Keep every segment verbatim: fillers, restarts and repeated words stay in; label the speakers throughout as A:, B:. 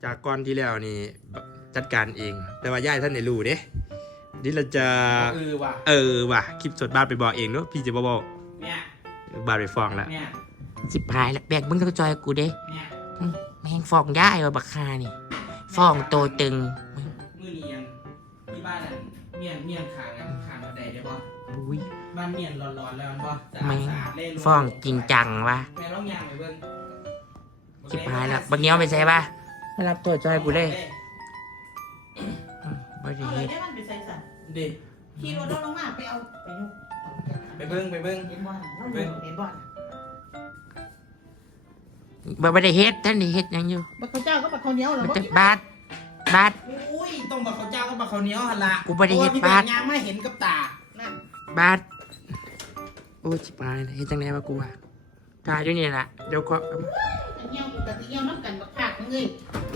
A: จากก่อนที่แล้วนี่จัดการเองแต่ว่าย่ายท่านในรู้เด้นี่เราจะ
B: เออว่ะ
A: เออว่ะคลิปสดบ้านไปบอกเองเนาะพี่จะบอก
B: เนี่ย
A: บ้านไปฟ้องแล้ว
B: เนี่ย
C: สิบหายแล้วแบกมึงต้องจอยกูเด้
B: เนี่ย
C: แม่งฟ้องย่ายว่าบักคานี่ฟ้องโตตึง
B: มือเนียนที่บ้านนั่นเมียนเมียนขางกันขางกระไดได้ป่ะ
C: อุ้ย
B: บ้านเมียนร้อนๆแล้วมันป่ะสะ
C: แม่ง
B: อาดเล่น
C: ฟ้องจริงจังวะ
B: แม่ร้องยางไปเบิ้ง
C: สิบหายแล้วบักเงี้ยวไปใช่ปะมารับตัวจอยกูเลยบ่ได้
D: เอาเล
C: เฮ็
D: ย
C: ด
D: ได้มันไปใส่สัตว์
B: เด็ก
D: ขี่รถลงมาไปเอาไปยุก
B: ไปเบิ้งไปเบิ้ง
D: เห็นบ่อนเราเห็นบ่อน
C: บ่บ่ได้เฮ็ดท่านได้เฮ็ดหยังอยู่
D: บักข้าวเจ้าก็บักข้าวเหนียวเหรอ
C: มัน
D: บ่
C: จะ
D: กิน
C: บาดบาด
B: อุ้ยต้องบักข้าวเจ้าก็บักข้าวเหนียวหันละ
C: กูบ่ได้เฮ็ด
B: โอ้ยพี่
C: บาด
B: แบงยางไม่เห็นกับตา
D: นั่น
C: บาดโอ้ยสิบหายแล้วเฮ็ดจังไดวะกูว่าตายอยู่นี่ล่ะเดี๋ยวก็
D: เหนียวกับเหนียวน้ำกันบักขาดมึงเอ้ย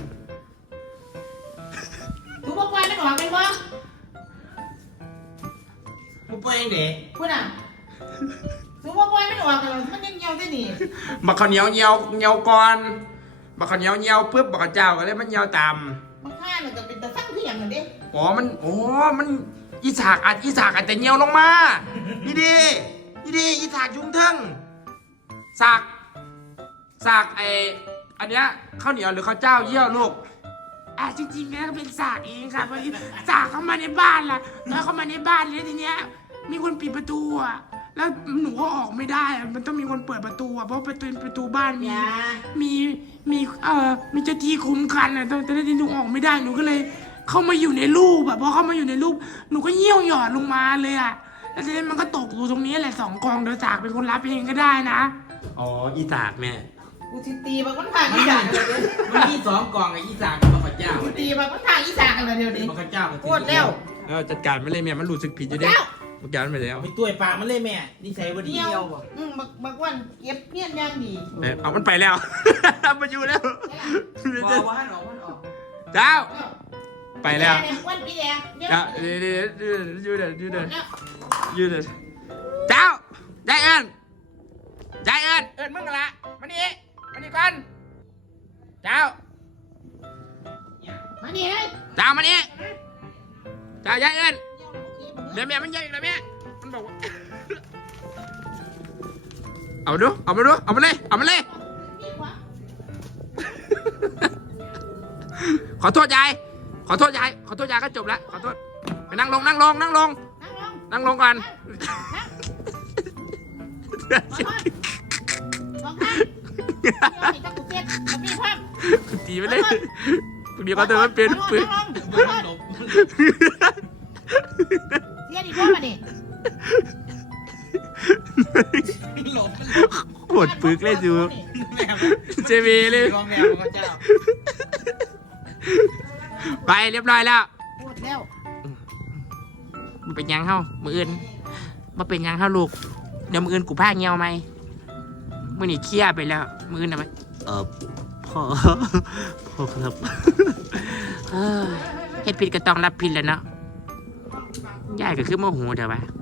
D: ดูบ่ปล่อยมันออกไปบ่
B: บุปผาเองเด็ก
D: พูดอ่ะดูบ่ปล่อยมันออกกันแล้วมันยังเหนียวได้นี่
A: บักข้าวเหนียวเหนียวเหนียวก่อนบักข้าวเหนียวเหนียวปุ๊บบักข้าวเจ้าก็เลยมันเหนียวตาม
D: บักข้ามันก็เป็นตะสั่งเพียงนั่นเด้
A: อ๋อมันอ๋อมันอีสากอาจอีสากอาจจะเหนียวลงมานี่ดีนี่ดีอีสากยุงเทิงสากสากไออันเนี้ยข้าวเหนียวหรือข้าวเจ้าเยี่ยวลูก
C: อ่ะจริงๆแล้วก็เป็นสากเองค่ะพอดีสากเข้ามาในบ้านล่ะแล้วเข้ามาในบ้านแล้วทีเนี้ยมีคนปิดประตูอ่ะแล้วหนูก็ออกไม่ได้อะมันต้องมีคนเปิดประตูอ่ะเพราะประตูประตูบ้านมี
D: อย่า
C: มีมีเอ่อมีเจ้าที่คุ้มกันอ่ะแต่แต่ในที่หนูออกไม่ได้หนูก็เลยเข้ามาอยู่ในรูปแบบพอเข้ามาอยู่ในรูปหนูก็เยี่ยวหยอดลงมาเลยอ่ะแล้วทีนี้มันก็ตกอยู่ตรงนี้แหละสองกองเดี๋ยวสากเป็นคนรับเองก็ได้นะ
A: อ๋ออีสากแม่
D: กูสิตีบักมันถ่ายอีสานกันเลย
B: มันมีสองกล่องกับอีสานกับบักข้าวเจ้า
D: กูตีบักมันถ่ายอีสานกันเลยเดี๋ยวนี้
B: บักข้าวเจ้ากับ
D: ปวดแล้ว
A: เออจัดการไม่เลยแม่มันรู้สึกผิดอยู่เด้
D: แล้ว
A: จัดการไปแล้ว
B: ไปตุ้ยปากมันเลยแม่นิสัยบดี
D: เหนียว
B: เดียวบ่
D: อืมบักบักวันเก็บเพี้ยนย่างดี
A: เอ้ยเอามันไปแล้ว มาอยู่แล้ว
B: พอว่าหันออกหันออก
A: เจ้าไปแล้ว
D: วันพี่แดงเดี๋ยว
A: เจ้าเดี๋ยวเดี๋ยวเดี๋ยวอยู่เดี๋ยวอยู่เดี๋ยว
D: แล้ว
A: อยู่เดี๋ยวเจ้าใจเอิญใจเอิญเอิญมึงกันละมานี่มานี่ก่อนเจ้า
D: มานี่เลย
A: เจ้ามานี่เจ้าใจเอิญเดี๋ยวแม่มันเยอะอีกแล้วแม่มันบอกว่าเอามาดูเอามาดูเอามาเลยเอามาเลย ขอโทษยายขอโทษยายขอโทษยายก็จบแล้วขอโทษไปนั่งลงนั่งลงนั่งลง
D: นั่งลง
A: นั่งลงก่อน
D: นั่งลงเดี๋ยวมีตะกุเตี้ยกับพี่พับ
A: คุณตีไปเลยคุณดีก็เติมมันเป็นปืน
D: นั่งลง
B: เบิ้งหลบ
D: เตี้ยดิพ่อมาดิ
B: หลบ
A: ปวดปึกเลยจู
B: แม่
A: เจวีเลย
B: กองแมวบักข้าวเจ้า
A: ไปเรียบร้อยแล้ว
D: ปวดแล้ว
C: มันเป็นหยังเฮามืออื่นมาเป็นหยังเฮาลูกเดี๋ยวมืออื่นกูพาเงียวไหมมือนี่เคลียร์ไปแล้วมืออื่นทำไมเออพ่อพ่อครับเออเฮ็ดผิดก็ต้องรับผิดแหล้วเนาะยายก็คือโมโหเถอะวะ